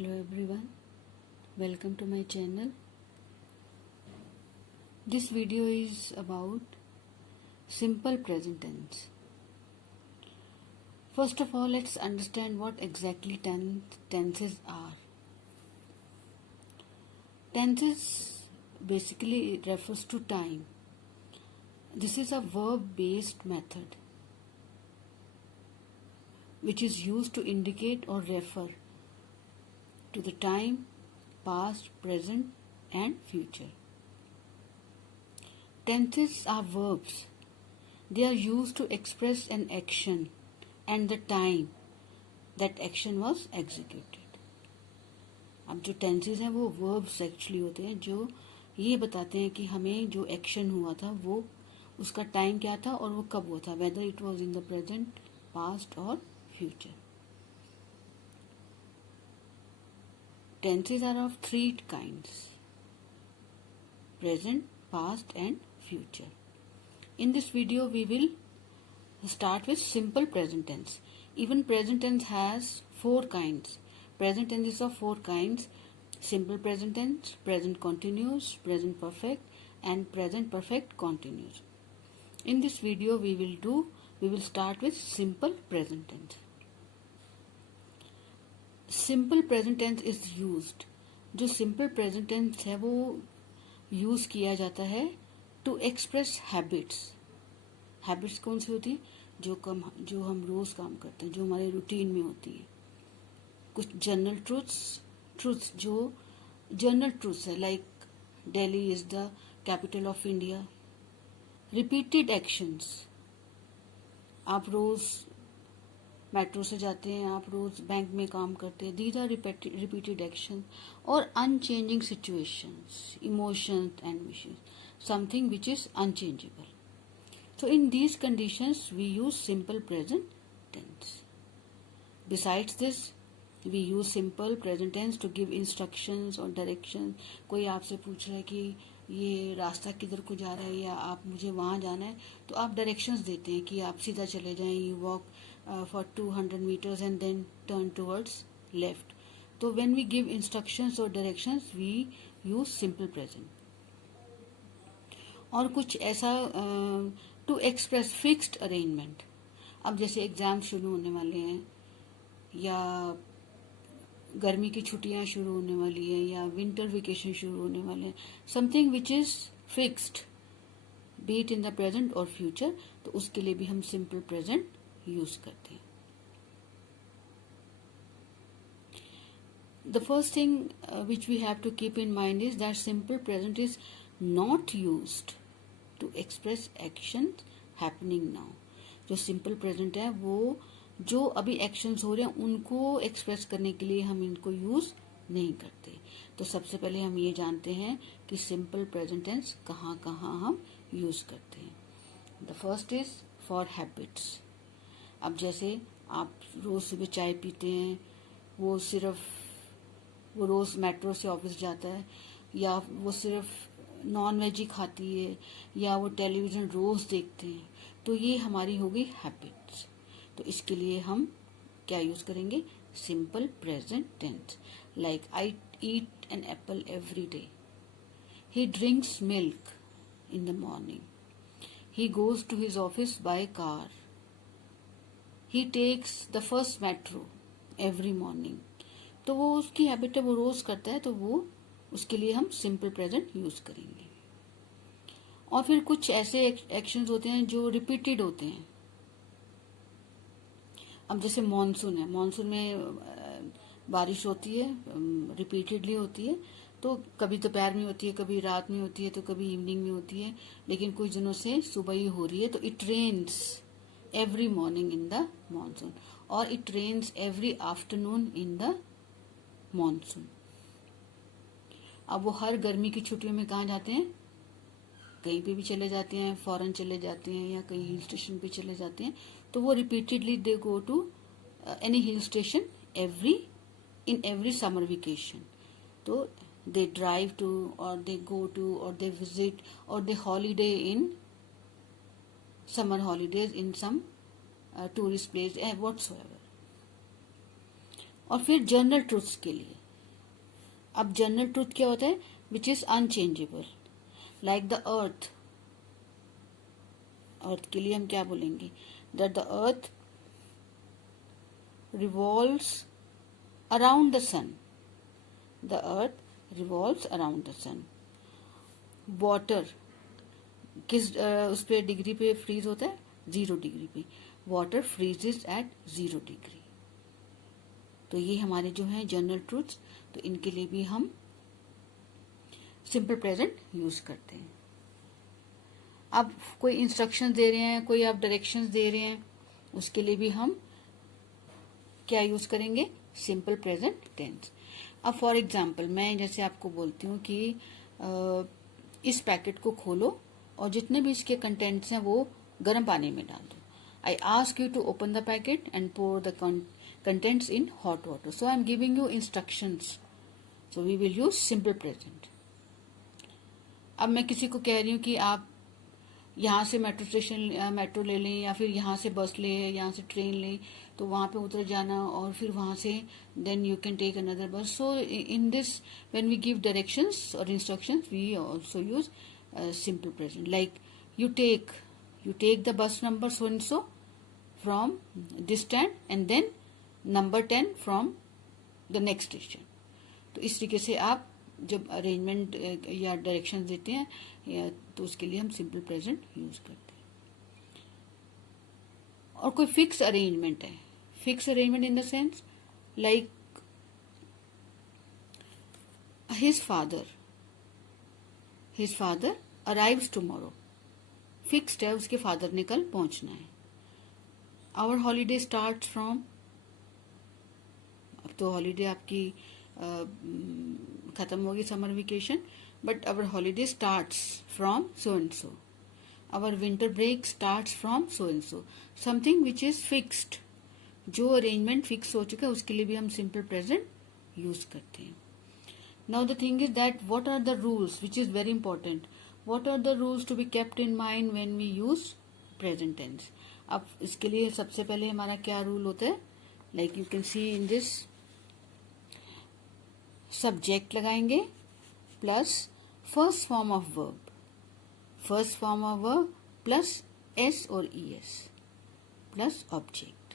Hello everyone, welcome to my channel. This video is about simple present tense. First of all, let's understand what exactly tenses are. Tenses basically refers to time. This is a verb-based method which is used to indicate or refer to the time, past, present and future. Tenses are verbs. They are used to express an action and the time that action was executed. अब जो tenses हैं वो verbs actually होते हैं जो ये बताते हैं कि हमें जो action हुआ था वो उसका time क्या था और वो कब हुआ था, whether it was in the present, past or future. Tenses are of three kinds: present, past and future. In this video we will start with simple present tense. Even present tense has four kinds. Present tense is of four kinds: simple present tense, present continuous, present perfect and present perfect continuous. In this video we will start with simple present tense. Simple present tense is used. जो simple present tense है वो use किया जाता है to express habits. Habits कौन सी होती है? जो हम रोज काम करते हैं, जो हमारे रूटीन में होती है. कुछ जनरल ट्रूथ्स जो जनरल ट्रूथ्स है, like Delhi is the capital of India. Repeated actions, आप रोज मेट्रो से जाते हैं, आप रोज बैंक में काम करते हैं. These are repeated action. और unchanging situations, emotions and wishes, something which is unchangeable. So in these conditions we use simple present tense. Besides this we use simple present tense to give instructions और direction. कोई आपसे पूछ रहा है कि ये रास्ता किधर को जा रहा है या आप मुझे वहां जाना है, तो आप डायरेक्शंस देते हैं कि आप सीधा चले जाएं, you walk for 200 meters and then turn towards left. So when we give instructions or directions we use simple present. और कुछ ऐसा to express fixed arrangement. अब जैसे एग्जाम शुरू होने वाले हैं या गर्मी की छुट्टियां शुरू होने वाली है या विंटर वेकेशन शुरू होने वाले हैं, something which is fixed, B it in the present और फ्यूचर, तो उसके लिए भी हम सिंपल प्रेजेंट यूज करते हैं. The first thing which we have to keep in mind is that simple present is not used to express actions happening now. जो simple present है वो जो अभी actions हो रहे हैं उनको express करने के लिए हम इनको use नहीं करते. तो सबसे पहले हम ये जानते हैं कि simple present tense कहाँ कहाँ हम use करते हैं. The first is for habits. अब जैसे आप रोज सुबह चाय पीते हैं, वो रोज मेट्रो से ऑफिस जाता है, या वो सिर्फ नॉन वेज ही खाती है, या वो टेलीविजन रोज देखते हैं, तो ये हमारी होगी हैबिट्स. तो इसके लिए हम क्या यूज करेंगे? Simple present tense. Like I eat an apple every day. He drinks milk in the morning. He goes to his office by car. He takes the first metro every morning. तो वो उसकी habit है, वो रोज करता है, तो वो उसके लिए हम सिंपल प्रेजेंट यूज करेंगे. और फिर कुछ ऐसे एक्शंस होते हैं जो रिपीटेड होते हैं. अब जैसे मॉनसून है, मॉनसून में बारिश होती है, रिपीटेडली होती है, तो कभी दोपहर में होती है, कभी रात में होती है, तो कभी इवनिंग में होती है, लेकिन कुछ दिनों से सुबह ही हो रही है. तो it rains every morning in the monsoon or it rains every afternoon in the monsoon. अब वो हर गर्मी की छुट्टियों में कहाँ जाते हैं? कहीं पे भी चले जाते हैं, फॉरेन चले जाते हैं या कहीं हिल स्टेशन पे चले जाते हैं. तो वो repeatedly they go to any hill station in every summer vacation. तो दे ड्राइव टू और दे गो टू और दे विजिट और they holiday in summer holidays in some tourist place and whatsoever. और फिर जनरल ट्रूथ्स के लिए अब general truth क्या होता है? Which is unchangeable, like the earth. Earth के लिए हम क्या बोलेंगे? That the earth revolves around the sun. The earth revolves around the sun. Water किस उस पे डिग्री पे फ्रीज होता है? 0 डिग्री पे। Water freezes at 0 degree. तो ये हमारे जो है जनरल ट्रूथ्स, तो इनके लिए भी हम सिंपल प्रेजेंट यूज करते हैं। अब कोई इंस्ट्रक्शंस दे रहे हैं, कोई आप डायरेक्शंस दे रहे हैं, उसके लिए भी हम क्या यूज करेंगे? Simple present tense. अब फॉर एग्जाम्पल मैं जैसे आपको बोलती हूँ कि इस पैकेट को खोलो और जितने भी इसके कंटेंट्स हैं वो गर्म पानी में डाल दो। I ask you to open the packet and pour the contents in hot water. So I am giving you instructions. So we will use simple present. अब मैं किसी को कह रही हूँ कि आप यहाँ से मेट्रो स्टेशन मेट्रो ले लें, या फिर यहाँ से बस ले, यहाँ से ट्रेन ले, तो वहाँ पे उतर जाना और फिर वहाँ से then you can take another bus. So in this, when we give directions or instructions, we also use simple present. Like you take the bus number so and so from this stand and then number 10 from the next station. तो इस तरीके से आप जब arrangement या direction देते हैं तो उसके लिए हम सिंपल प्रेजेंट यूज करते हैं। और कोई फिक्स अरेंजमेंट है, fix arrangement in the sense like his father arrives tomorrow. Fixed है, उसके फादर ने कल पहुंचना है। आवर हॉलीडे स्टार्ट फ्रॉम, तो हॉलीडे आपकी खत्म होगी summer vacation, but our holiday starts from so and so. Our winter break starts from so and so. Something which is fixed, जो अरेंजमेंट फिक्स हो चुका है उसके लिए भी हम सिंपल प्रेजेंट यूज करते हैं। Now the thing is that what are the rules, which is very important. What are the rules to be kept in mind when we use present tense. अब इसके लिए सबसे पहले हमारा क्या रूल होता है? Like you can see in this, subject लगाएंगे plus first form of verb plus S और ES plus object.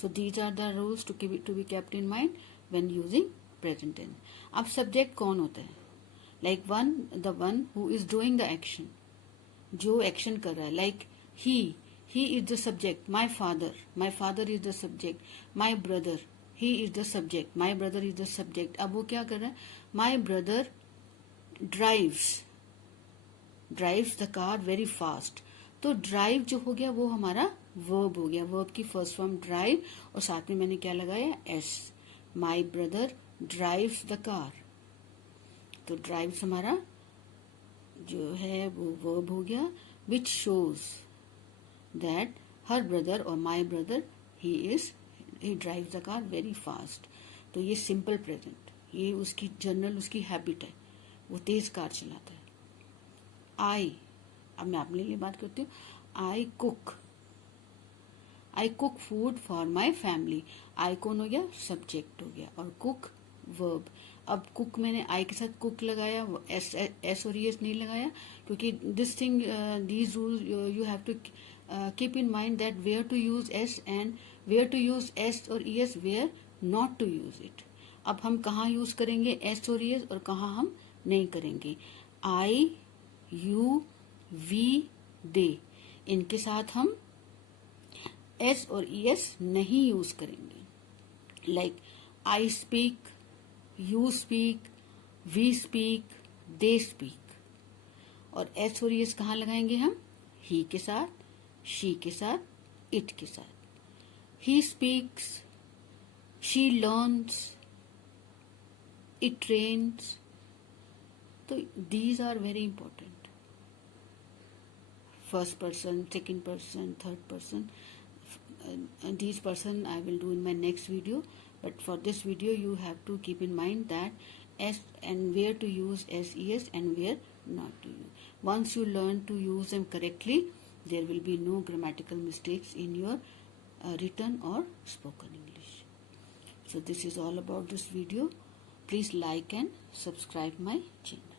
So these are the rules to be kept in mind when using present tense. अब subject कौन होता है? Like the one who is doing the action, जो action कर रहा है। Like he is the subject, my father is the subject, my brother, he is the subject, my brother is the subject। अब वो क्या कर रहा है? my brother drives the car very fast। तो drive जो हो गया वो हमारा verb हो गया, verb की first form drive और साथ में मैंने क्या लगाया? s। my brother drives the car। तो drives हमारा जो है वो verb हो गया, which shows that her brother or my brother he drives the car very fast। तो ये सिंपल प्रेजेंट, ये उसकी जनरल उसकी हैबिट है, वो तेज कार चलाता है। आई, अब मैं अपने लिए बात करती हूँ। I cook food for my family. I कौन हो गया? सब्जेक्ट हो गया, और कुक वर्ब। अब कुक मैंने आई के साथ कुक लगाया, एस और एस नहीं लगाया, क्योंकि this thing these rule you have to keep in mind that where to use s and where to use s और es, where not to use it। अब हम कहाँ यूज करेंगे s और es और कहाँ हम नहीं करेंगे। I, you, we, they, इनके साथ हम s और es नहीं यूज करेंगे। Like I speak, you speak, we speak, they speak। और s और es कहाँ लगाएंगे हम? he के साथ, she के साथ, it के साथ। he speaks, she learns, it rains। तो these are very important। first person, second person, third person, these person I will do in my next video, but for this video you have to keep in mind that s and where to use ses and where not to use। once you learn to use them correctly, there will be no grammatical mistakes in your written or spoken English। So this is all about this video। Please like and subscribe my channel.